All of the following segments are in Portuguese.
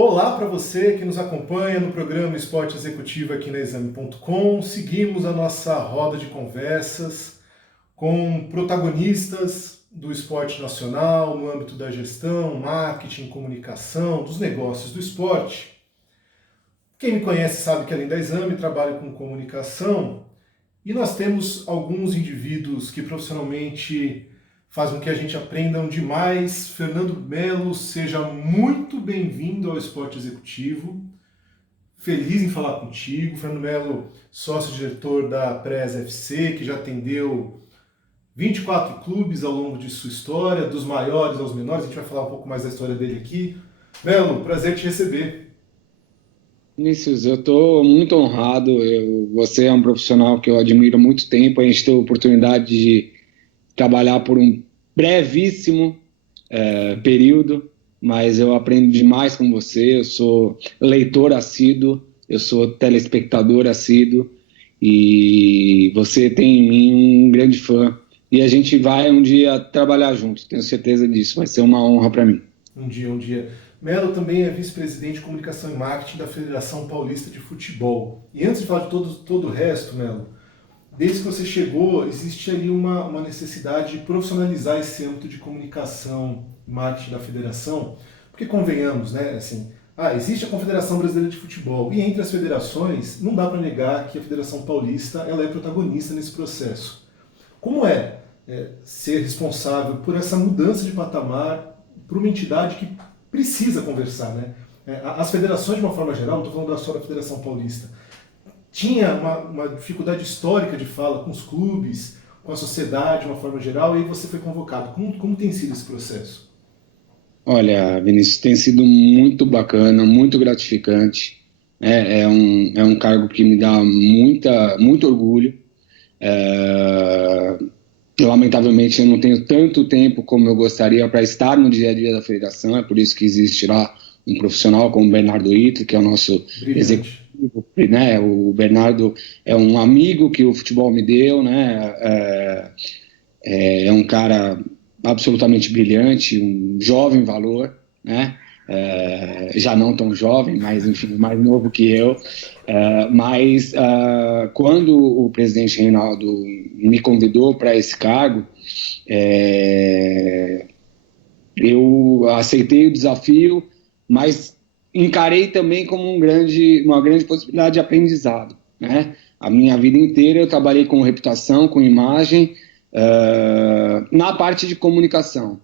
Olá para você que nos acompanha no programa Esporte Executivo aqui na Exame.com. Seguimos a nossa roda de conversas com protagonistas do esporte nacional no âmbito da gestão, marketing, comunicação, dos negócios do esporte. Quem me conhece sabe que além da Exame trabalho com comunicação e nós temos alguns indivíduos que profissionalmente faz com que a gente aprendam demais. Fernando Melo, seja muito bem-vindo ao Esporte Executivo. Feliz em falar contigo. Fernando Melo, sócio-diretor da Prez FC, que já atendeu 24 clubes ao longo de sua história, dos maiores aos menores. A gente vai falar um pouco mais da história dele aqui. Melo, prazer te receber. Vinícius, eu estou muito honrado. Você é um profissional que eu admiro há muito tempo. A gente teve a oportunidade de trabalhar por um brevíssimo período, mas eu aprendo demais com você. Eu sou leitor assíduo, eu sou telespectador assíduo e você tem em mim um grande fã. E a gente vai um dia trabalhar junto, tenho certeza disso. Vai ser uma honra para mim. Um dia. Melo também é vice-presidente de comunicação e marketing da Federação Paulista de Futebol. E antes de falar de todo o resto, Melo, desde que você chegou, existe ali uma necessidade de profissionalizar esse âmbito de comunicação e marketing da federação, porque convenhamos, né, assim, existe a Confederação Brasileira de Futebol, e entre as federações, não dá para negar que a Federação Paulista ela é protagonista nesse processo. Como é ser responsável por essa mudança de patamar para uma entidade que precisa conversar, né? As federações, de uma forma geral, não estou falando só da Federação Paulista, tinha uma dificuldade histórica de fala com os clubes, com a sociedade de uma forma geral, e aí você foi convocado. Como tem sido esse processo? Olha, Vinícius, tem sido muito bacana, muito gratificante. É um cargo que me dá muito orgulho. Lamentavelmente, eu não tenho tanto tempo como eu gostaria para estar no dia a dia da federação. É por isso que existe lá um profissional como o Bernardo Ito, que é o nosso Brilhante. executivo, né? O Bernardo é um amigo que o futebol me deu, né? É um cara absolutamente brilhante, um jovem valor, né? Já não tão jovem, mas enfim, mais novo que eu. Quando o presidente Reinaldo me convidou para esse cargo, eu aceitei o desafio, mas encarei também como uma grande possibilidade de aprendizado, né? A minha vida inteira eu trabalhei com reputação, com imagem, na parte de comunicação.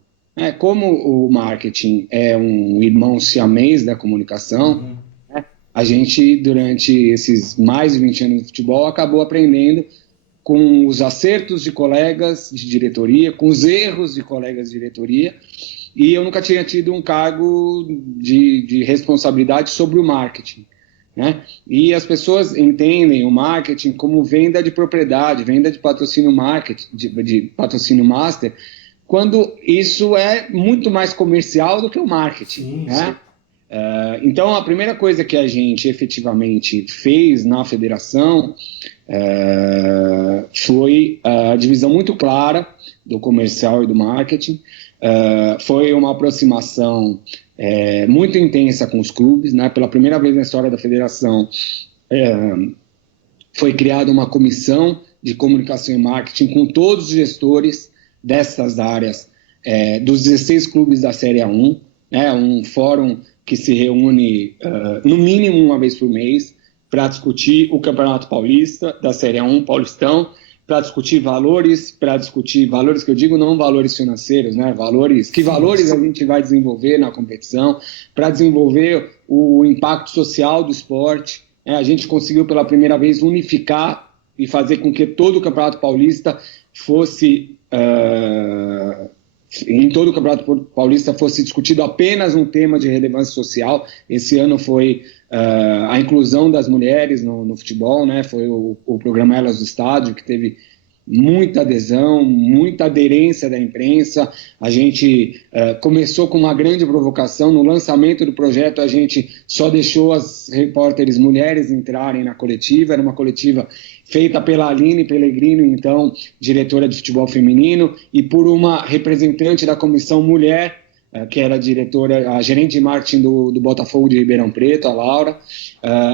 Como o marketing é um irmão siamês da comunicação, Uhum. a gente, durante esses mais de 20 anos de futebol, acabou aprendendo com os acertos de colegas de diretoria, com os erros de colegas de diretoria, e eu nunca tinha tido um cargo de responsabilidade sobre o marketing, né? E as pessoas entendem o marketing como venda de propriedade, venda de patrocínio marketing, de patrocínio master, quando isso é muito mais comercial do que o marketing, Sim, né? sim. Então, a primeira coisa que a gente efetivamente fez na federação foi a divisão muito clara do comercial e do marketing. Foi uma aproximação muito intensa com os clubes, né? Pela primeira vez na história da federação, foi criada uma comissão de comunicação e marketing com todos os gestores dessas áreas, dos 16 clubes da Série A1, né? Um fórum que se reúne no mínimo uma vez por mês para discutir o Campeonato Paulista, da Série A1 Paulistão, para discutir valores que eu digo não valores financeiros, né? Valores a gente vai desenvolver na competição, para desenvolver o impacto social do esporte. A gente conseguiu pela primeira vez unificar e fazer com que todo o Campeonato Paulista fosse em todo o Campeonato Paulista fosse discutido apenas um tema de relevância social. Esse ano foi a inclusão das mulheres no futebol, né? Foi o programa Elas do Estádio, que teve muita adesão, muita aderência da imprensa. A gente começou com uma grande provocação. No lançamento do projeto, a gente só deixou as repórteres mulheres entrarem na coletiva. Era uma coletiva feita pela Aline Pellegrino, então diretora de futebol feminino, e por uma representante da comissão mulher que era a gerente de marketing do Botafogo de Ribeirão Preto, a Laura,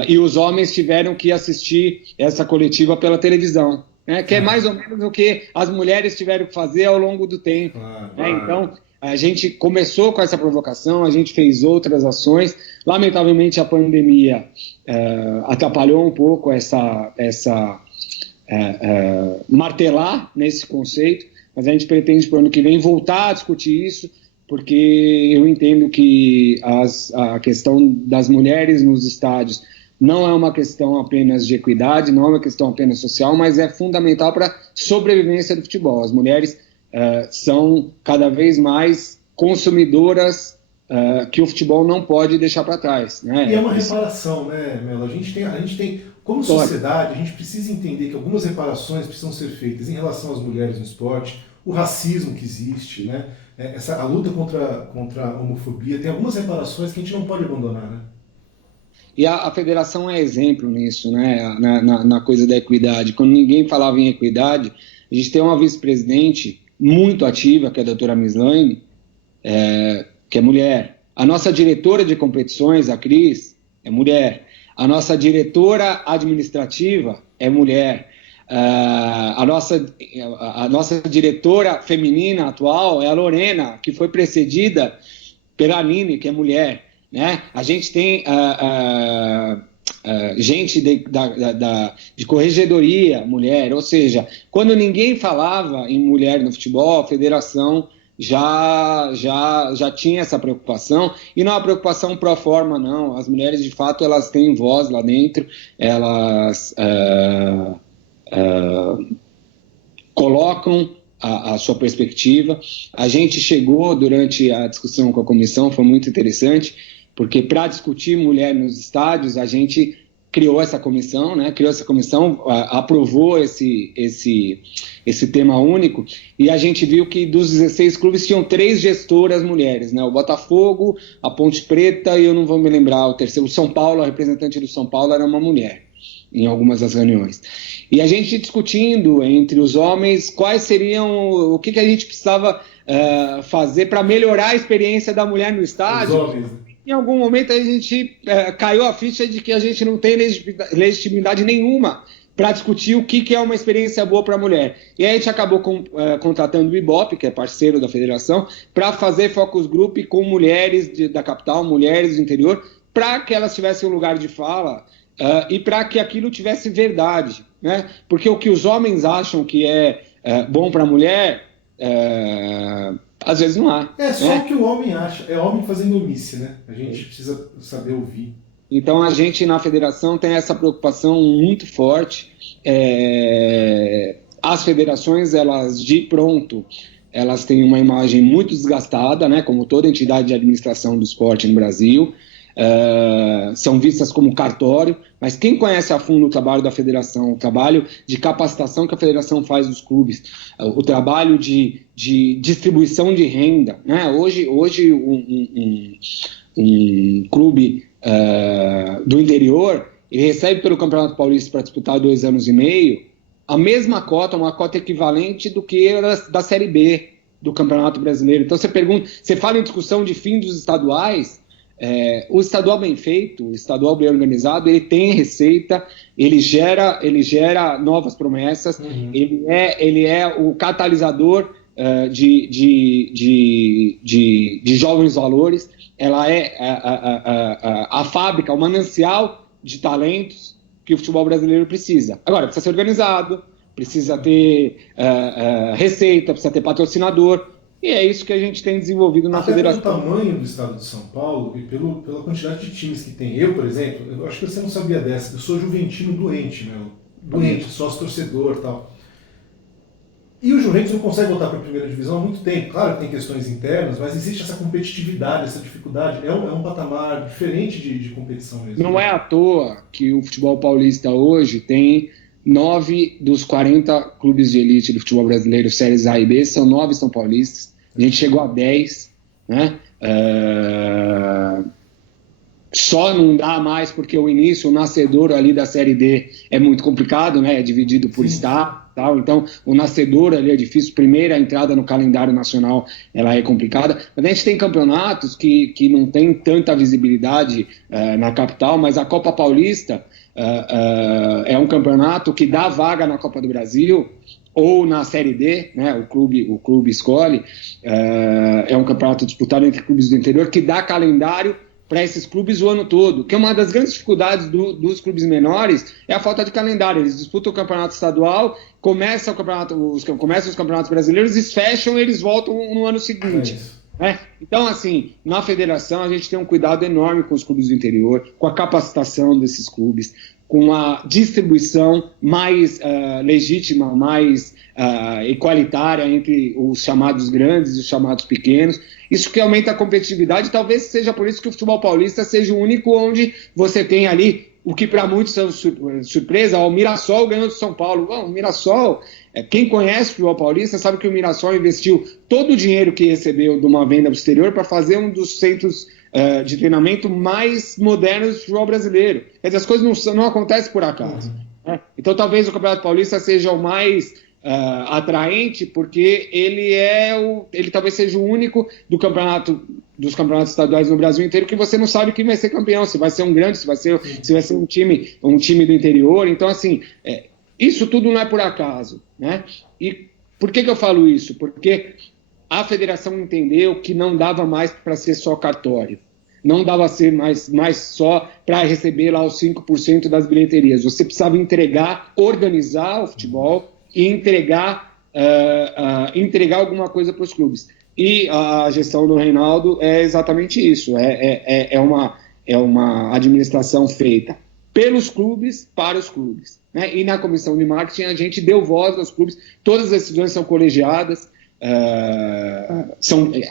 e os homens tiveram que assistir essa coletiva pela televisão, né, que é mais ou menos o que as mulheres tiveram que fazer ao longo do tempo. Então, a gente começou com essa provocação, a gente fez outras ações. Lamentavelmente, a pandemia atrapalhou um pouco essa martelar nesse conceito, mas a gente pretende, para o ano que vem, voltar a discutir isso, porque eu entendo que a questão das mulheres nos estádios não é uma questão apenas de equidade, não é uma questão apenas social, mas é fundamental para a sobrevivência do futebol. As mulheres são cada vez mais consumidoras que o futebol não pode deixar para trás, né? E é uma reparação, né, Melo? A gente tem, como sociedade, a gente precisa entender que algumas reparações precisam ser feitas em relação às mulheres no esporte, o racismo que existe, né? A luta contra a homofobia, tem algumas reparações que a gente não pode abandonar, né? E a federação é exemplo nisso, né? Na coisa da equidade. Quando ninguém falava em equidade, a gente tem uma vice-presidente muito ativa, que é a doutora Mislaine, que é mulher. A nossa diretora de competições, a Cris, é mulher. A nossa diretora administrativa é mulher. A nossa diretora feminina atual é a Lorena, que foi precedida pela Aline, que é mulher, né? A gente tem gente de corregedoria, mulher, ou seja, quando ninguém falava em mulher no futebol, a federação já tinha essa preocupação, e não é uma preocupação pro forma, não. As mulheres, de fato, elas têm voz lá dentro, elas colocam a sua perspectiva. A gente chegou, durante a discussão com a comissão, foi muito interessante, porque para discutir mulher nos estádios, a gente criou essa comissão, né? Aprovou esse tema único, e a gente viu que dos 16 clubes tinham 3 gestoras mulheres, né? O Botafogo, a Ponte Preta, e eu não vou me lembrar o terceiro, o São Paulo, a representante do São Paulo era uma mulher, em algumas das reuniões. E a gente discutindo entre os homens quais seriam, o que a gente precisava fazer para melhorar a experiência da mulher no estádio. Os homens. Em algum momento a gente caiu a ficha de que a gente não tem legitimidade nenhuma para discutir o que é uma experiência boa para a mulher. E aí a gente acabou contratando o Ibope, que é parceiro da federação, para fazer focus group com mulheres da capital, mulheres do interior, para que elas tivessem um lugar de fala e para que aquilo tivesse verdade, né? Porque o que os homens acham que é bom para a mulher, às vezes não há. É só o que o homem acha, é homem fazendo omisse, né? A gente precisa saber ouvir. Então a gente na federação tem essa preocupação muito forte. As federações, elas de pronto, elas têm uma imagem muito desgastada, né? Como toda entidade de administração do esporte no Brasil. São vistas como cartório, mas quem conhece a fundo o trabalho da federação, o trabalho de capacitação que a federação faz dos clubes, o trabalho de distribuição de renda, né? Hoje um clube do interior, ele recebe pelo Campeonato Paulista para disputar 2 anos e meio a mesma cota, uma cota equivalente do que da Série B do Campeonato Brasileiro. Então você fala em discussão de fim dos estaduais. O estadual bem feito, o estadual bem organizado, ele tem receita, ele gera novas promessas, ele é o catalisador de jovens valores, ela é a fábrica, o manancial de talentos que o futebol brasileiro precisa. Agora, precisa ser organizado, precisa ter receita, precisa ter patrocinador. E é isso que a gente tem desenvolvido na federação. Pelo tamanho do estado de São Paulo e pela quantidade de times que tem. Eu, por exemplo, eu acho que você não sabia dessa, eu sou juventino doente, doente, sócio torcedor e tal. E o Juventus não consegue voltar para a primeira divisão há muito tempo. Claro que tem questões internas, mas existe essa competitividade, essa dificuldade. É um patamar diferente de competição mesmo. Não é à toa que o futebol paulista hoje tem 9 dos 40 clubes de elite do futebol brasileiro, séries A e B, são 9 são paulistas. A gente chegou a 10, né? só não dá mais porque o início, o nascedor ali da Série D é muito complicado, né? É dividido por estado, tal. Então, o nascedor ali é difícil. Primeira entrada no calendário nacional, ela é complicada. Mas a gente tem campeonatos que não tem tanta visibilidade na capital, mas a Copa Paulista é um campeonato que dá vaga na Copa do Brasil ou na Série D, né? O clube escolhe. É um campeonato disputado entre clubes do interior que dá calendário para esses clubes o ano todo, que é uma das grandes dificuldades dos clubes menores, é a falta de calendário. Eles disputam o campeonato estadual, começam os campeonatos brasileiros, eles fecham e eles voltam no ano seguinte. Então, assim, na federação a gente tem um cuidado enorme com os clubes do interior, com a capacitação desses clubes, com a distribuição mais legítima, mais igualitária entre os chamados grandes e os chamados pequenos. Isso que aumenta a competitividade, talvez seja por isso que o futebol paulista seja o único onde você tem ali o que para muitos é surpresa, o Mirassol ganhou do São Paulo. Bom, o Mirassol, quem conhece o futebol paulista sabe que o Mirassol investiu todo o dinheiro que recebeu de uma venda pro exterior para fazer um dos centros de treinamento mais modernos do futebol brasileiro. Quer dizer, as coisas não acontecem por acaso. Então talvez o Campeonato Paulista seja o mais atraente, porque ele talvez seja o único dos campeonatos estaduais no Brasil inteiro que você não sabe quem vai ser campeão, se vai ser um grande, se vai ser um time do interior. Então, assim, isso tudo não é por acaso, né? E por que eu falo isso? Porque a federação entendeu que não dava mais para ser só cartório, não dava ser mais só para receber lá os 5% das bilheterias. Você precisava organizar o futebol e entregar alguma coisa para os clubes. E a gestão do Reinaldo é exatamente isso, é uma administração feita pelos clubes, para os clubes, né? E na comissão de marketing a gente deu voz aos clubes, todas as decisões são colegiadas,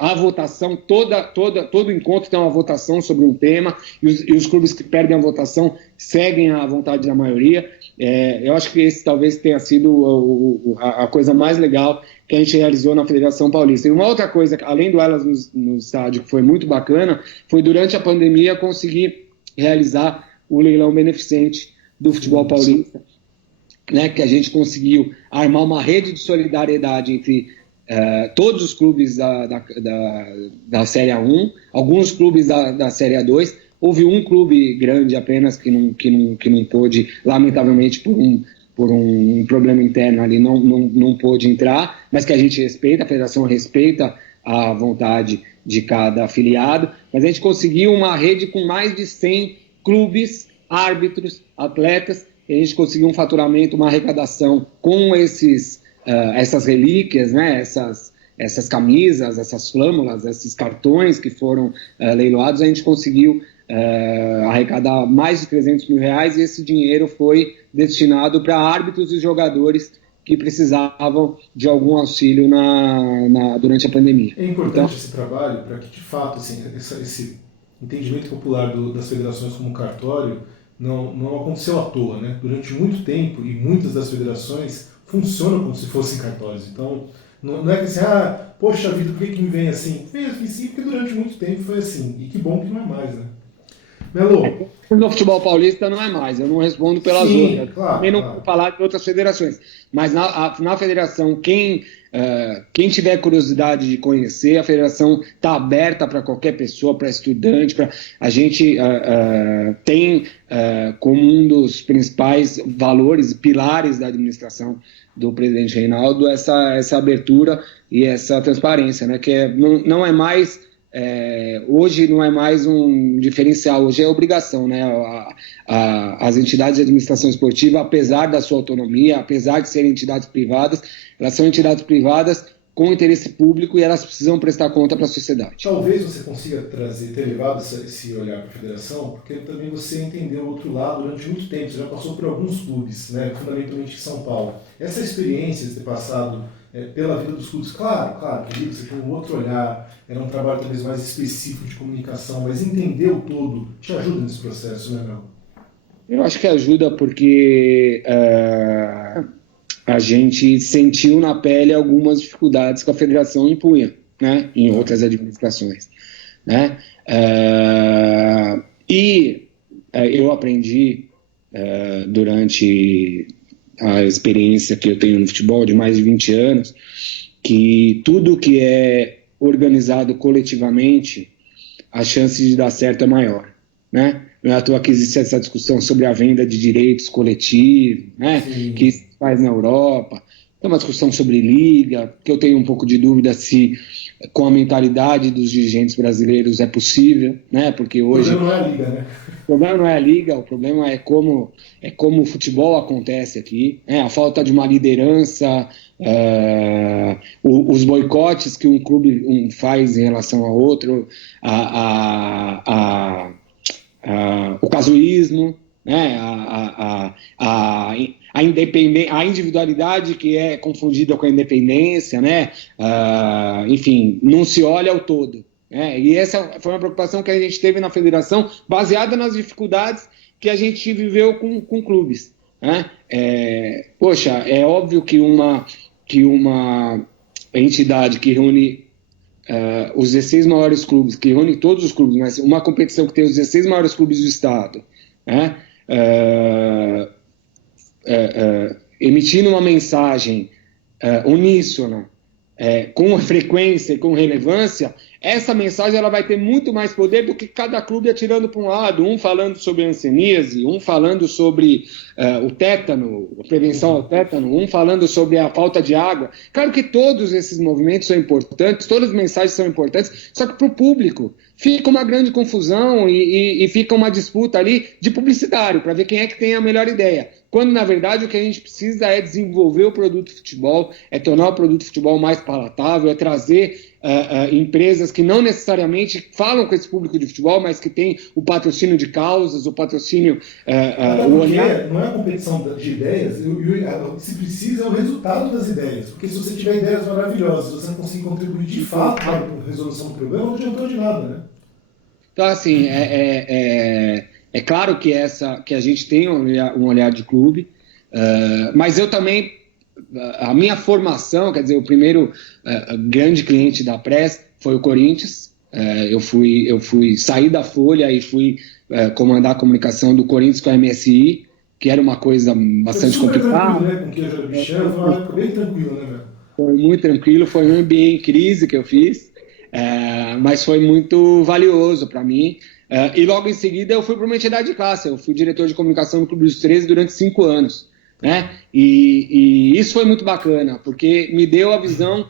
a votação, todo encontro tem uma votação sobre um tema, e os clubes que perdem a votação seguem a vontade da maioria. Eu acho que esse talvez tenha sido a coisa mais legal que a gente realizou na Federação Paulista. E uma outra coisa, além do Elas no Estádio, que foi muito bacana, foi durante a pandemia conseguir realizar o leilão beneficente do futebol paulista, né, que a gente conseguiu armar uma rede de solidariedade entre todos os clubes da Série A1, alguns clubes da Série A2. Houve um clube grande apenas que não pôde, lamentavelmente, por um problema interno ali, não pôde entrar, mas que a gente respeita, a federação respeita a vontade de cada afiliado. Mas a gente conseguiu uma rede com mais de 100 clubes, árbitros, atletas, e a gente conseguiu um faturamento, uma arrecadação com essas relíquias, né? Essas camisas, essas flâmulas, esses cartões que foram leiloados. A gente conseguiu arrecadar mais de R$300 mil, e esse dinheiro foi destinado para árbitros e jogadores que precisavam de algum auxílio durante a pandemia. É importante esse trabalho para que, de fato, assim, esse entendimento popular das federações como cartório não aconteceu à toa, né? Durante muito tempo, e muitas das federações funcionam como se fossem cartórios. Então, não é que assim, poxa vida, por que me vem assim? Vem assim, porque durante muito tempo foi assim. E que bom que não é mais, né? Melo. No futebol paulista não é mais, eu não respondo pelas outras. Claro, também não vou falar de outras federações. Mas na federação, quem tiver curiosidade de conhecer, a federação está aberta para qualquer pessoa, para estudante. A gente tem como um dos principais valores, pilares da administração do presidente Reinaldo, essa abertura e essa transparência, né? Que não é mais... hoje não é mais um diferencial, hoje é obrigação, né? As entidades de administração esportiva, apesar da sua autonomia, apesar de serem entidades privadas, elas são entidades privadas com interesse público e elas precisam prestar conta para a sociedade. Talvez você consiga ter levado esse olhar para a federação, porque também você entendeu o outro lado durante muito tempo, você já passou por alguns clubes, né? Fundamentalmente em São Paulo. Essa experiência de ter passado pela vida dos clubes, claro, que você tem um outro olhar, era um trabalho talvez mais específico de comunicação, mas entender o todo te ajuda nesse processo, né, Mel? Eu acho que ajuda porque a gente sentiu na pele algumas dificuldades que a federação impunha, né, em outras administrações, né? E eu aprendi durante a experiência que eu tenho no futebol de mais de 20 anos, que tudo que é organizado coletivamente, a chance de dar certo é maior, né? Não é à toa que existe essa discussão sobre a venda de direitos coletivos, né? Que se faz na Europa. Tem uma discussão sobre liga, que eu tenho um pouco de dúvida se com a mentalidade dos dirigentes brasileiros é possível, né? Porque hoje... O problema não é a liga, né? O problema não é a liga, o problema é como o futebol acontece aqui, né? A falta de uma liderança, os boicotes que um clube faz em relação ao outro, o casuísmo, né? A individualidade que é confundida com a independência, né? Enfim, não se olha ao todo. E essa foi uma preocupação que a gente teve na federação, baseada nas dificuldades que a gente viveu com clubes, né? Poxa, é óbvio que uma entidade que reúne os 16 maiores clubes, que reúne todos os clubes, mas uma competição que tem os 16 maiores clubes do estado, né? Emitindo uma mensagem uníssona, com frequência e com relevância, essa mensagem ela vai ter muito mais poder do que cada clube atirando para um lado, um falando sobre a hanseníase, um falando sobre o tétano, a prevenção ao tétano, um falando sobre a falta de água. Claro que todos esses movimentos são importantes, todas as mensagens são importantes, só que para o público fica uma grande confusão e fica uma disputa ali de publicitário, para ver quem é que tem a melhor ideia. Quando, na verdade, o que a gente precisa é desenvolver o produto futebol, é tornar o produto futebol mais palatável, é trazer empresas que não necessariamente falam com esse público de futebol, mas que tem o patrocínio de causas, o patrocínio... Não é a competição de ideias, se precisa é o resultado das ideias. Porque se você tiver ideias maravilhosas, você não conseguir contribuir de fato para a resolução do problema, não adiantou de nada, né? Então, assim, é claro que a gente tem um olhar de clube, mas eu também, a minha formação, quer dizer, o primeiro grande cliente da Press foi o Corinthians. Eu fui sair da Folha e fui comandar a comunicação do Corinthians com a MSI, que era uma coisa bastante complicada. Tranquilo, né? Com que eu Bichano, foi uma época bem tranquila, né, velho? Foi muito tranquilo, foi um MBA em crise que eu fiz, mas foi muito valioso para mim. E logo em seguida eu fui para uma entidade de classe, eu fui diretor de comunicação no Clube dos 13 durante 5 anos. Né? E isso foi muito bacana, porque me deu a visão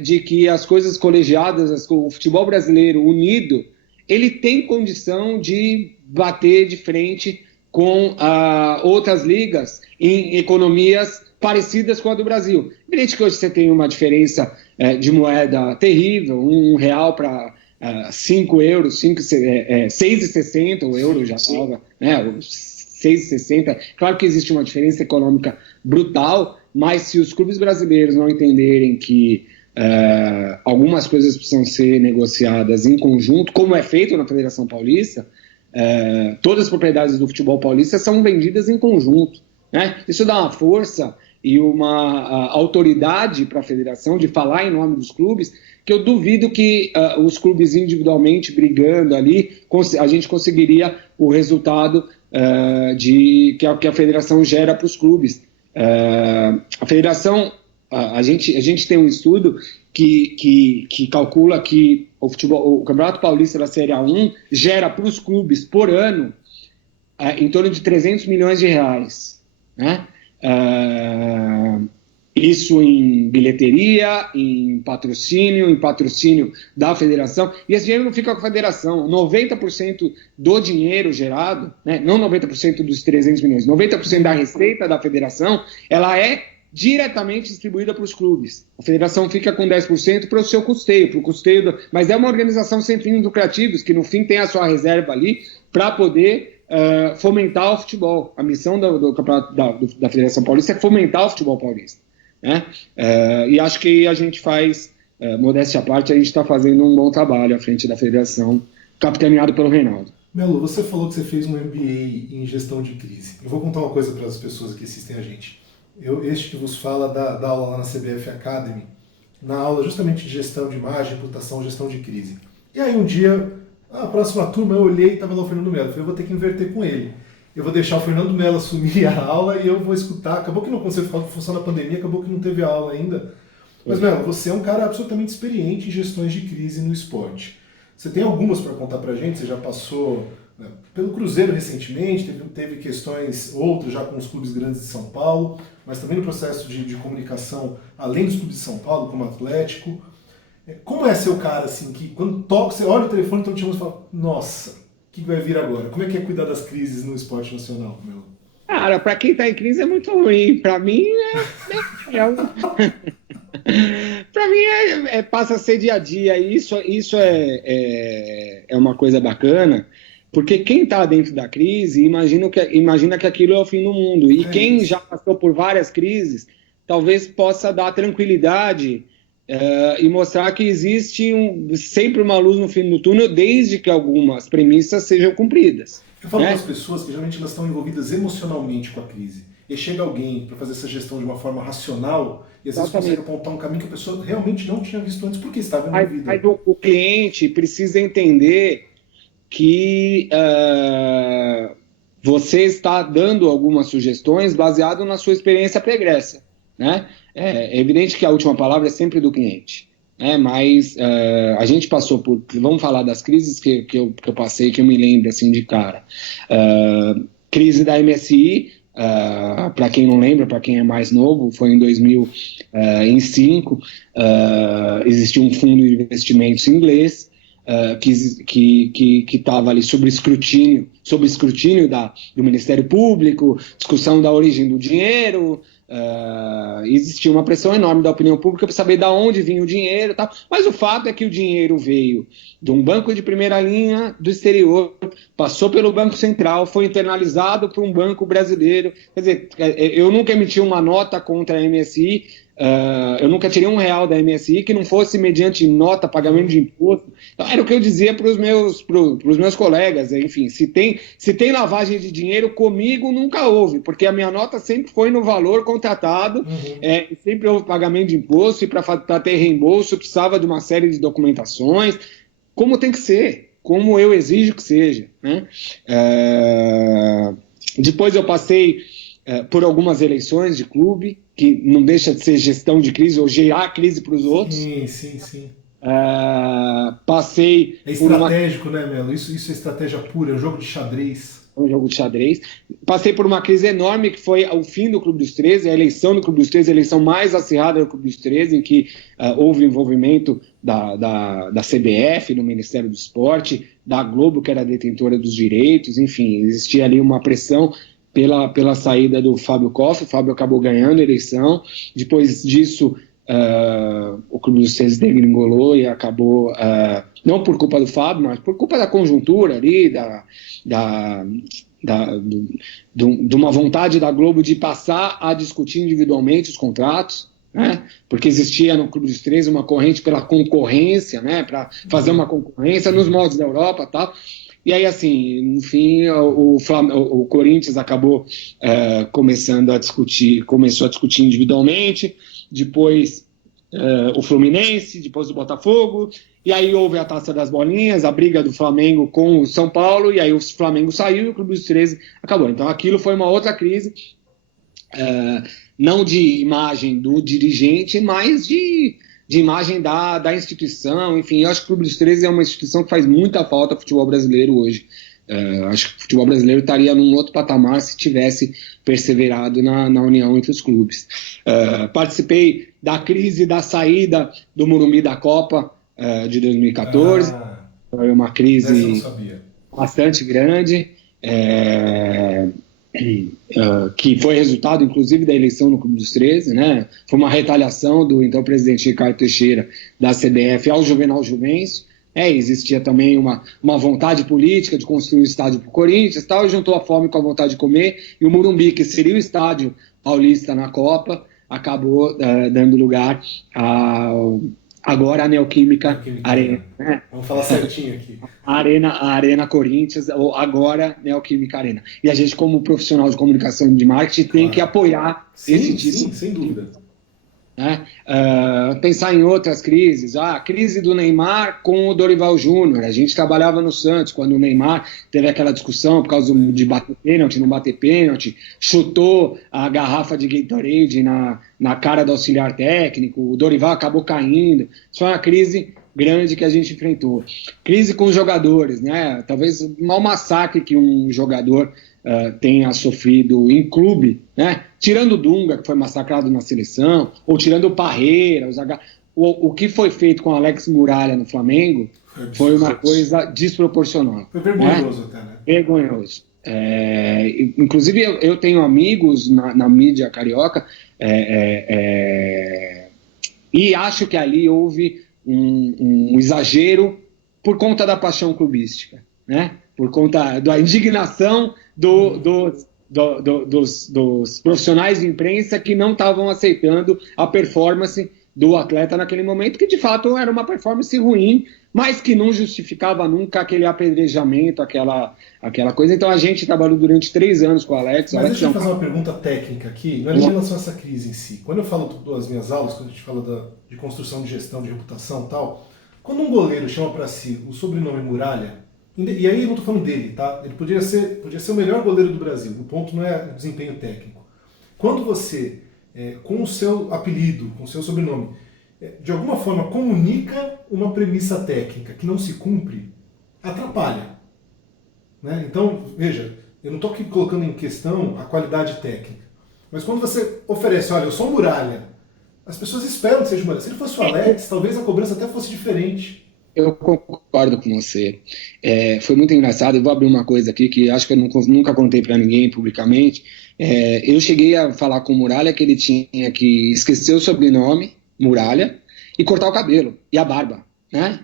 de que as coisas colegiadas, o futebol brasileiro unido, ele tem condição de bater de frente com outras ligas em economias parecidas com a do Brasil. Evidente que hoje você tem uma diferença de moeda terrível, R$1 para 5 euros, 6,60 o euro já estava, né? 6,60. Claro que existe uma diferença econômica brutal, mas se os clubes brasileiros não entenderem que algumas coisas precisam ser negociadas em conjunto, como é feito na Federação Paulista, todas as propriedades do futebol paulista são vendidas em conjunto, né? Isso dá uma força e uma autoridade para a federação de falar em nome dos clubes, que eu duvido que os clubes individualmente brigando ali, a gente conseguiria o resultado que a federação gera para os clubes. A federação, a gente tem um estudo que calcula que o Campeonato Paulista da Série A1 gera para os clubes por ano em torno de 300 milhões de reais, né? Isso em bilheteria, em patrocínio da federação, e esse dinheiro não fica com a federação. 90% do dinheiro gerado, né, não 90% dos 300 milhões, 90% da receita da federação, ela é diretamente distribuída para os clubes. A federação fica com 10% para o seu custeio, mas é uma organização sem fins lucrativos, que no fim tem a sua reserva ali para poder fomentar o futebol. A missão do campeonato da Federação Paulista é fomentar o futebol paulista, né? E acho que a gente faz, modéstia à parte, a gente está fazendo um bom trabalho à frente da federação, capitaneado pelo Reinaldo. Melo, você falou que você fez um MBA em gestão de crise. Eu vou contar uma coisa para as pessoas que assistem a gente. Este que vos fala da aula lá na CBF Academy, na aula justamente de gestão de imagem, reputação, gestão de crise. E aí um dia A próxima turma eu olhei e estava lá o Fernando Mello. Eu falei, eu vou ter que inverter com ele. Eu vou deixar o Fernando Mello assumir a aula e eu vou escutar. Acabou que não aconteceu por função da pandemia, acabou que não teve aula ainda. Mas, Mello, você é um cara absolutamente experiente em gestões de crise no esporte. Você tem algumas para contar para a gente? Você já passou, né, pelo Cruzeiro recentemente, teve questões outras já com os clubes grandes de São Paulo, mas também no processo de comunicação além dos clubes de São Paulo, como Atlético. Como é seu cara, assim, que quando toca, você olha o telefone, estão te chamando e fala, nossa, o que vai vir agora? Como é que é cuidar das crises no esporte nacional, Mello? Cara, para quem está em crise é muito ruim. Para mim para mim passa a ser dia a dia. E isso é uma coisa bacana, porque quem está dentro da crise imagina que aquilo é o fim do mundo. E quem já passou por várias crises, talvez possa dar tranquilidade e mostrar que existe sempre uma luz no fim do túnel, desde que algumas premissas sejam cumpridas. Eu falo com as pessoas que geralmente elas estão envolvidas emocionalmente com a crise. E chega alguém para fazer essa gestão de uma forma racional e às vezes consegue apontar um caminho que a pessoa realmente não tinha visto antes porque estava envolvida. Mas o cliente precisa entender que você está dando algumas sugestões baseado na sua experiência pregressa, né? É evidente que a última palavra é sempre do cliente, né? Mas a gente passou por... Vamos falar das crises que eu passei, que eu me lembro assim de cara. Crise da MSI, para quem não lembra, para quem é mais novo, foi em 2005, existiu um fundo de investimentos inglês que estava ali sob escrutínio do Ministério Público, discussão da origem do dinheiro, existia uma pressão enorme da opinião pública para saber de onde vinha o dinheiro e tal, mas o fato é que o dinheiro veio de um banco de primeira linha do exterior, passou pelo Banco Central, foi internalizado por um banco brasileiro. Quer dizer, eu nunca emiti uma nota contra a MSI, eu nunca tirei R$1 da MSI que não fosse mediante nota, pagamento de imposto. Então, era o que eu dizia para os meus colegas, enfim, se tem lavagem de dinheiro, comigo nunca houve, porque a minha nota sempre foi no valor contratado, sempre houve pagamento de imposto, e para ter reembolso precisava de uma série de documentações, como tem que ser, como eu exijo que seja, né? Depois eu passei por algumas eleições de clube, que não deixa de ser gestão de crise ou gerar crise para os outros. Sim. Passei é estratégico, né, Mello? Isso é estratégia pura, é um jogo de xadrez. Um jogo de xadrez. Passei por uma crise enorme que foi o fim do Clube dos 13, a eleição do Clube dos 13, a eleição mais acirrada do Clube dos 13, em que houve envolvimento da CBF, no Ministério do Esporte, da Globo, que era a detentora dos direitos, enfim, existia ali uma pressão pela saída do Fábio Koff. O Fábio acabou ganhando a eleição. Depois disso, o Clube dos 13 degringolou e acabou, não por culpa do Fábio, mas por culpa da conjuntura ali, de uma vontade da Globo de passar a discutir individualmente os contratos, né? Porque existia no Clube dos 13 uma corrente pela concorrência, né? Para fazer uma concorrência nos moldes da Europa e tal. E aí, assim, no fim, o Corinthians acabou começou a discutir individualmente, depois o Fluminense, depois o Botafogo, e aí houve a Taça das Bolinhas, a briga do Flamengo com o São Paulo, e aí o Flamengo saiu e o Clube dos 13 acabou. Então aquilo foi uma outra crise, não de imagem do dirigente, mas de imagem da instituição. Enfim, eu acho que o Clube dos 13 é uma instituição que faz muita falta ao futebol brasileiro hoje. Acho que o futebol brasileiro estaria num outro patamar se tivesse perseverado na união entre os clubes. Participei da crise da saída do Morumbi da Copa de 2014. Foi uma crise bastante grande, que foi resultado, inclusive, da eleição no Clube dos 13, né? Foi uma retaliação do então presidente Ricardo Teixeira da CBF ao Juvenal Juvencio. Existia também uma vontade política de construir um estádio para o Corinthians, tal, e juntou a fome com a vontade de comer, e o Morumbi, que seria o estádio paulista na Copa, acabou dando lugar agora a Neoquímica Arena. Né? Vamos falar certinho aqui. A Arena Corinthians, ou agora Neoquímica Arena. E a gente, como profissional de comunicação e de marketing, tem que apoiar esse tipo. Sim, sem dúvida. né? Pensar em outras crises, a crise do Neymar com o Dorival Júnior. A gente trabalhava no Santos quando o Neymar teve aquela discussão por causa de bater pênalti, não bater pênalti, chutou a garrafa de Gatorade na cara do auxiliar técnico, o Dorival acabou caindo. Isso foi uma crise grande que a gente enfrentou. Crise com os jogadores, né? Talvez o maior massacre que um jogador tenha sofrido em clube, né? Tirando o Dunga, que foi massacrado na seleção, ou tirando o Parreira, o que foi feito com o Alex Muralha no Flamengo foi uma coisa desproporcional. Foi vergonhoso, né? até, né? Vergonhoso. Inclusive, eu tenho amigos na mídia carioca e acho que ali houve um exagero por conta da paixão clubística, né? Por conta da indignação dos profissionais de imprensa que não estavam aceitando a performance do atleta naquele momento, que de fato era uma performance ruim, mas que não justificava nunca aquele apedrejamento, aquela coisa. Então a gente trabalhou durante 3 anos com o Alex. Mas deixa eu fazer uma pergunta técnica aqui, não é em relação a essa crise em si. Quando eu falo das minhas aulas, quando a gente fala de construção de gestão, de reputação e tal, quando um goleiro chama para si o sobrenome Muralha, e aí eu não estou falando dele, tá? Ele podia ser o melhor goleiro do Brasil, o ponto não é o desempenho técnico. Quando você, com o seu apelido, com o seu sobrenome, de alguma forma comunica uma premissa técnica que não se cumpre, atrapalha. Né? Então, veja, eu não estou aqui colocando em questão a qualidade técnica, mas quando você oferece, olha, eu sou um Muralha, as pessoas esperam que seja Muralha. Se ele fosse o Alex, talvez a cobrança até fosse diferente. Eu concordo com você. Foi muito engraçado. Eu vou abrir uma coisa aqui que acho que eu nunca contei para ninguém publicamente. Eu cheguei a falar com o Muralha que ele tinha que esquecer o sobrenome, Muralha, e cortar o cabelo e a barba. Né?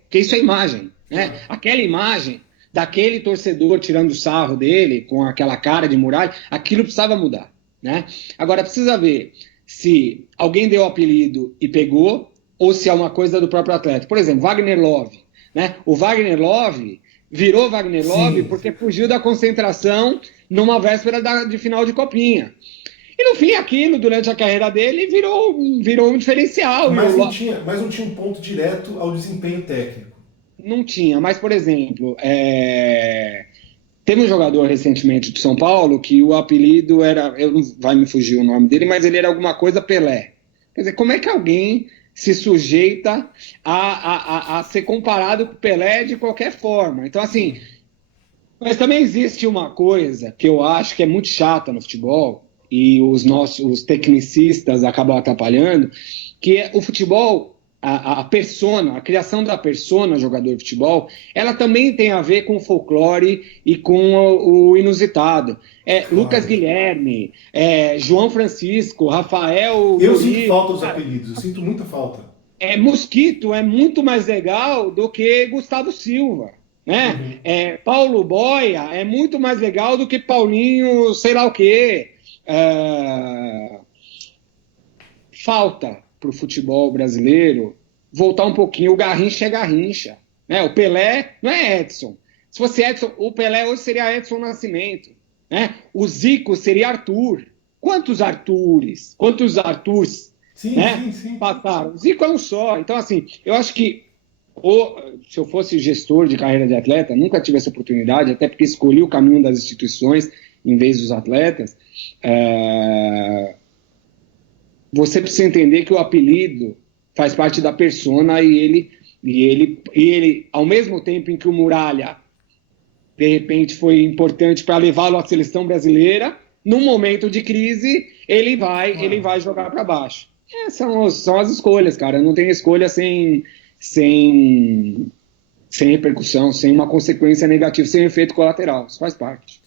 Porque isso é imagem. Né? Aquela imagem daquele torcedor tirando sarro dele, com aquela cara de Muralha, aquilo precisava mudar. Né? Agora, precisa ver se alguém deu o apelido e pegou, ou se é uma coisa do próprio atleta. Por exemplo, Wagner Love. Né? O Wagner Love virou Wagner Love porque fugiu da concentração numa véspera de final de Copinha. E no fim, aquilo, durante a carreira dele, virou um diferencial. Mas não tinha um ponto direto ao desempenho técnico. Não tinha, mas, por exemplo, teve um jogador recentemente de São Paulo que o apelido era, não vai me fugir o nome dele, mas ele era alguma coisa Pelé. Quer dizer, como é que alguém se sujeita a ser comparado com Pelé de qualquer forma? Então, assim, mas também existe uma coisa que eu acho que é muito chata no futebol, e os tecnicistas acabam atrapalhando, que é o futebol, a persona, a criação da persona jogador de futebol, ela também tem a ver com o folclore e com o inusitado. Lucas Guilherme, João Francisco, Rafael... Eu sinto falta dos apelidos, eu sinto muita falta. Mosquito é muito mais legal do que Gustavo Silva. Né? Paulo Boia é muito mais legal do que Paulinho sei lá o quê. Falta para o futebol brasileiro voltar um pouquinho. O Garrincha é Garrincha, né? O Pelé não é Edson. Se fosse Edson, o Pelé hoje seria Edson Nascimento, né? O Zico seria Arthur. Quantos Arthurs passaram? O Zico é um só. Então, assim, eu acho que se eu fosse gestor de carreira de atleta, nunca tive essa oportunidade, até porque escolhi o caminho das instituições em vez dos atletas. Você precisa entender que o apelido faz parte da persona e ele, ao mesmo tempo em que o Muralha, de repente, foi importante para levá-lo à seleção brasileira, num momento de crise, ele vai jogar para baixo. São as escolhas, cara. Não tem escolha sem repercussão, sem uma consequência negativa, sem efeito colateral. Isso faz parte.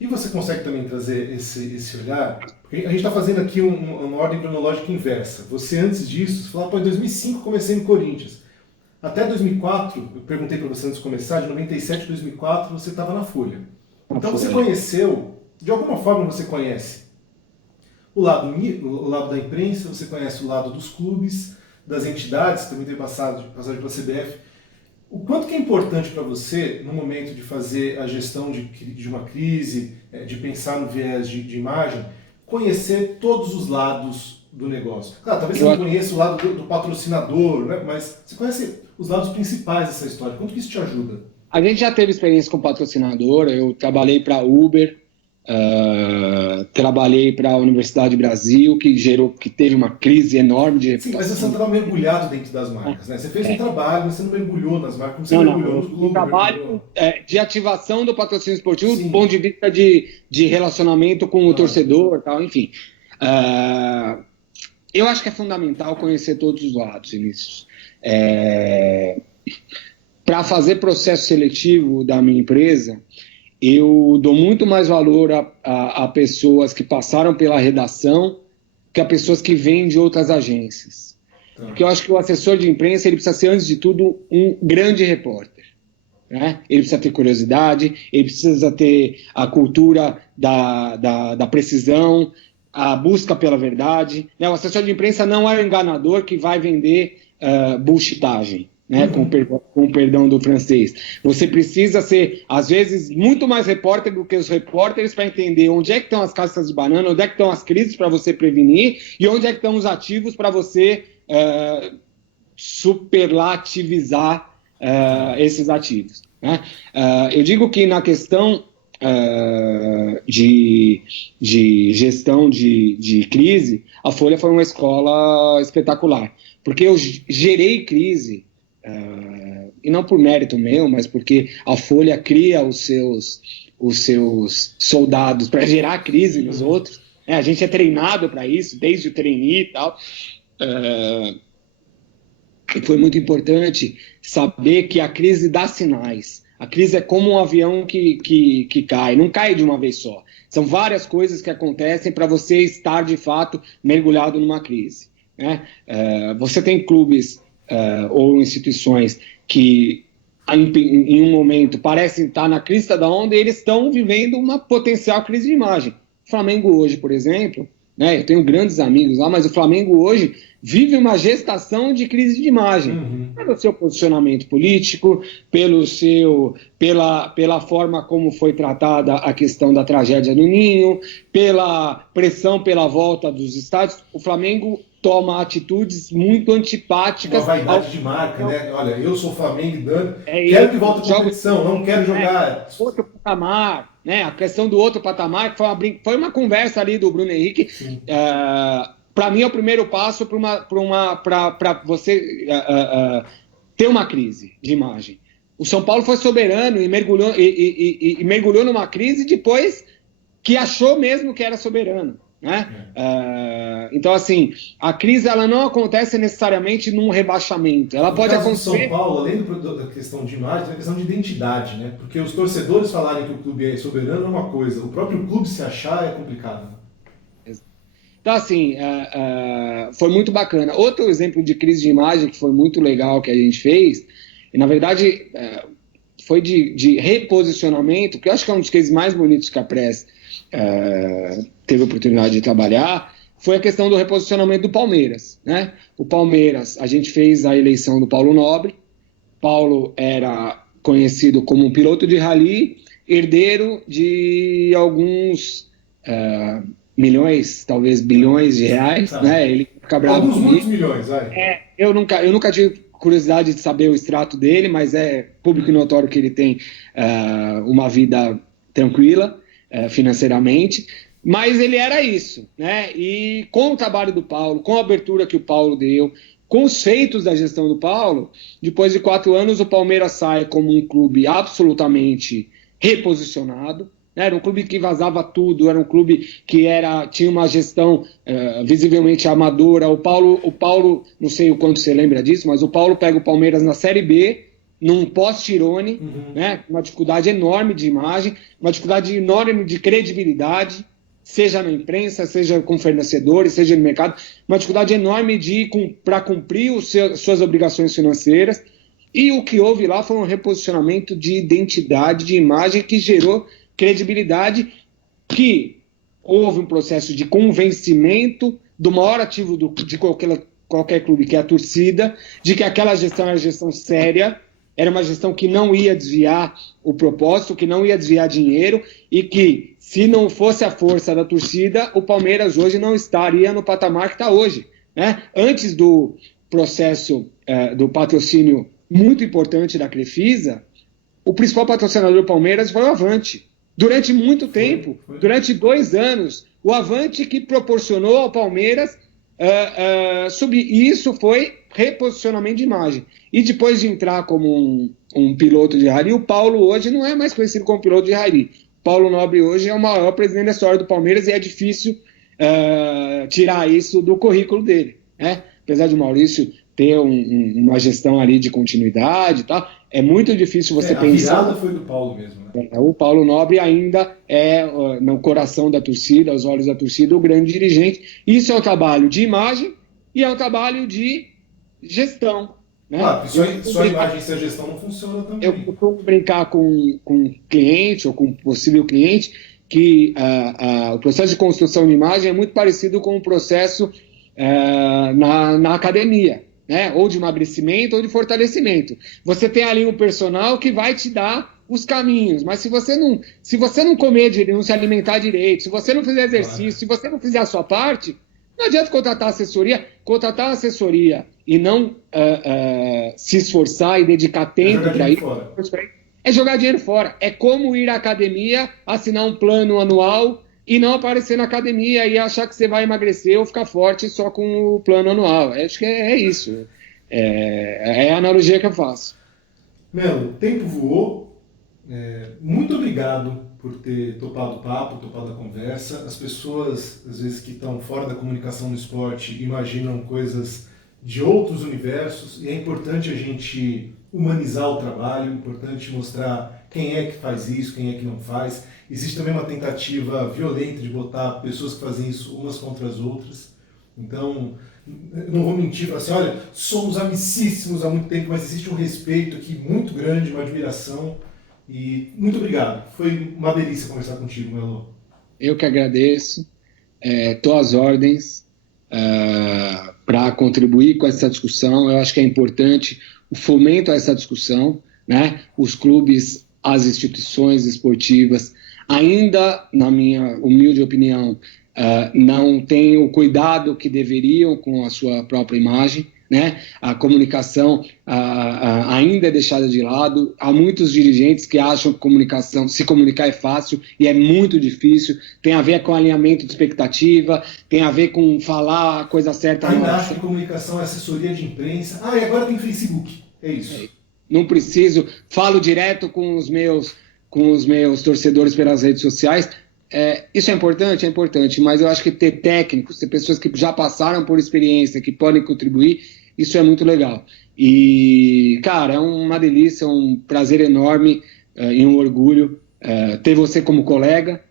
E você consegue também trazer esse olhar? Porque a gente está fazendo aqui uma ordem cronológica inversa. Você, antes disso, você falou, em 2005 comecei no Corinthians. Até 2004, eu perguntei para você antes de começar, de 97 a 2004 você estava na Folha. Então você conheceu, de alguma forma você conhece o lado da imprensa, você conhece o lado dos clubes, das entidades, também tem passagem pela CBF. O quanto que é importante para você, no momento de fazer a gestão de uma crise, de pensar no viés de imagem, conhecer todos os lados do negócio. Claro, talvez você não conheça o lado do patrocinador, né? Mas você conhece os lados principais dessa história. Quanto que isso te ajuda? A gente já teve experiência com patrocinador. Eu trabalhei para a Uber, trabalhei para a Universidade do Brasil, que teve uma crise enorme de reputação. Sim, mas você não estava mergulhado dentro das marcas, né? Você fez um trabalho, mas você não mergulhou nas marcas, você mergulhou no clube. Um trabalho de ativação do patrocínio esportivo, do ponto de vista de relacionamento com o torcedor, tal, enfim. Eu acho que é fundamental conhecer todos os lados, Vinícius. Para fazer processo seletivo da minha empresa, eu dou muito mais valor a pessoas que passaram pela redação que a pessoas que vêm de outras agências. Porque eu acho que o assessor de imprensa ele precisa ser, antes de tudo, um grande repórter. Né? Ele precisa ter curiosidade, ele precisa ter a cultura da precisão, a busca pela verdade. Né? O assessor de imprensa não é o enganador que vai vender bullshitagem. Né, com o perdão do francês. Você precisa ser, às vezes, muito mais repórter do que os repórteres para entender onde é que estão as cascas de banana, onde é que estão as crises para você prevenir e onde é que estão os ativos para você superlativizar esses ativos. Né? Eu digo que na questão de gestão de crise, a Folha foi uma escola espetacular, porque eu gerei crise. E não por mérito meu, mas porque a Folha cria os seus soldados para gerar crise nos outros. A gente é treinado para isso, desde o trainee e tal. E foi muito importante saber que a crise dá sinais. A crise é como um avião que cai, não cai de uma vez só. São várias coisas que acontecem para você estar, de fato, mergulhado numa crise. Né? Você tem clubes ou instituições que em um momento parecem estar na crista da onda e eles estão vivendo uma potencial crise de imagem. O Flamengo hoje, por exemplo, né, eu tenho grandes amigos lá, mas o Flamengo hoje vive uma gestação de crise de imagem. Pelo seu posicionamento político, pela forma como foi tratada a questão da tragédia do Ninho, pela pressão pela volta dos estádios. O Flamengo toma atitudes muito antipáticas. Uma vaidade de marca, né? Olha, eu sou Flamengo e Dani, quero que volte a competição, não quero jogar. Outro patamar, né? A questão do outro patamar, que foi uma conversa ali do Bruno Henrique. Para mim é o primeiro passo para você ter uma crise de imagem. O São Paulo foi soberano e mergulhou numa crise depois que achou mesmo que era soberano. Né? Então, assim, a crise ela não acontece necessariamente num rebaixamento. Ela pode acontecer. Em São Paulo, além da questão de imagem, tem a questão de identidade, né? Porque os torcedores falarem que o clube é soberano é uma coisa, o próprio clube se achar é complicado. Então, assim, foi muito bacana. Outro exemplo de crise de imagem que foi muito legal que a gente fez, e na verdade foi de reposicionamento, que eu acho que é um dos cases mais bonitos que a Press teve a oportunidade de trabalhar, foi a questão do reposicionamento do Palmeiras. Né? O Palmeiras, a gente fez a eleição do Paulo Nobre. Paulo era conhecido como um piloto de rally, herdeiro de alguns milhões, talvez bilhões de reais. Né? Ele fica bravo comigo. Muitos milhões, vai. Eu nunca tive curiosidade de saber o extrato dele, mas é público e notório que ele tem uma vida tranquila financeiramente. Mas ele era isso, né? E com o trabalho do Paulo, com a abertura que o Paulo deu, com os feitos da gestão do Paulo, depois de 4 anos o Palmeiras sai como um clube absolutamente reposicionado. Né? Era um clube que vazava tudo, era um clube que tinha uma gestão visivelmente amadora. O Paulo, não sei o quanto você lembra disso, mas o Paulo pega o Palmeiras na Série B, num pós-Tirone, né? Uma dificuldade enorme de imagem, uma dificuldade enorme de credibilidade, seja na imprensa, seja com fornecedores, seja no mercado, uma dificuldade enorme para cumprir suas obrigações financeiras. E o que houve lá foi um reposicionamento de identidade, de imagem, que gerou credibilidade, que houve um processo de convencimento do maior ativo de qualquer clube, que é a torcida, de que aquela gestão era gestão séria, era uma gestão que não ia desviar o propósito, que não ia desviar dinheiro e que, se não fosse a força da torcida, o Palmeiras hoje não estaria no patamar que está hoje, né? Antes do processo do patrocínio muito importante da Crefisa, o principal patrocinador do Palmeiras foi o Avante. Durante muito tempo, durante 2 anos, o Avante que proporcionou ao Palmeiras subir. E isso foi reposicionamento de imagem. E depois de entrar como um piloto de rally, o Paulo hoje não é mais conhecido como piloto de rally. Paulo Nobre hoje é o maior presidente da história do Palmeiras e é difícil tirar isso do currículo dele, né? Apesar de o Maurício ter uma gestão ali de continuidade e tal, é muito difícil você pensar... A virada foi do Paulo mesmo, né? O Paulo Nobre ainda é, no coração da torcida, aos olhos da torcida, o grande dirigente. Isso é um trabalho de imagem e é um trabalho de gestão, né? Claro, sua imagem sem a gestão não funciona também. Eu costumo brincar com cliente ou com possível cliente que o processo de construção de imagem é muito parecido com o processo na academia, né? Ou de emagrecimento ou de fortalecimento. Você tem ali um personal que vai te dar os caminhos, mas se você não comer direito, não se alimentar direito, se você não fizer exercício, se você não fizer a sua parte, não adianta contratar assessoria e não se esforçar e dedicar tempo para isso. É jogar dinheiro fora. É como ir à academia, assinar um plano anual e não aparecer na academia e achar que você vai emagrecer ou ficar forte só com o plano anual. Acho que é isso. É a analogia que eu faço. Melo, o tempo voou. Muito obrigado por ter topado o papo, topado a conversa. As pessoas, às vezes, que estão fora da comunicação no esporte, imaginam coisas de outros universos, e é importante a gente humanizar o trabalho, é importante mostrar quem é que faz isso, quem é que não faz. Existe também uma tentativa violenta de botar pessoas que fazem isso umas contra as outras. Então, eu não vou mentir, falar assim, olha, somos amicíssimos há muito tempo, mas existe um respeito aqui muito grande, uma admiração. E muito obrigado. Foi uma delícia conversar contigo, Melo. Eu que agradeço. Estou às ordens para contribuir com essa discussão. Eu acho que é importante o fomento a essa discussão, né? Os clubes, as instituições esportivas, ainda, na minha humilde opinião, não têm o cuidado que deveriam com a sua própria imagem, né? A comunicação ainda é deixada de lado. Há muitos dirigentes que acham que se comunicar é fácil e é muito difícil. Tem a ver com alinhamento de expectativa, tem a ver com falar a coisa certa. Ainda acho que comunicação é assessoria de imprensa. E agora tem Facebook. É isso. Não preciso, falo direto com os meus torcedores pelas redes sociais. Isso é importante, mas eu acho que ter técnicos, ter pessoas que já passaram por experiência, que podem contribuir, isso é muito legal. E, cara, é uma delícia, um prazer enorme e um orgulho ter você como colega.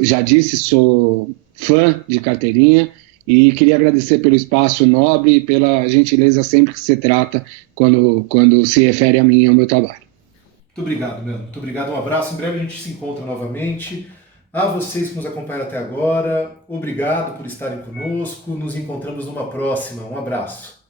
Já disse, sou fã de carteirinha e queria agradecer pelo espaço nobre e pela gentileza sempre que se trata quando se refere a mim e ao meu trabalho. Muito obrigado, Melo. Muito obrigado, um abraço. Em breve a gente se encontra novamente. A vocês que nos acompanharam até agora, obrigado por estarem conosco. Nos encontramos numa próxima. Um abraço.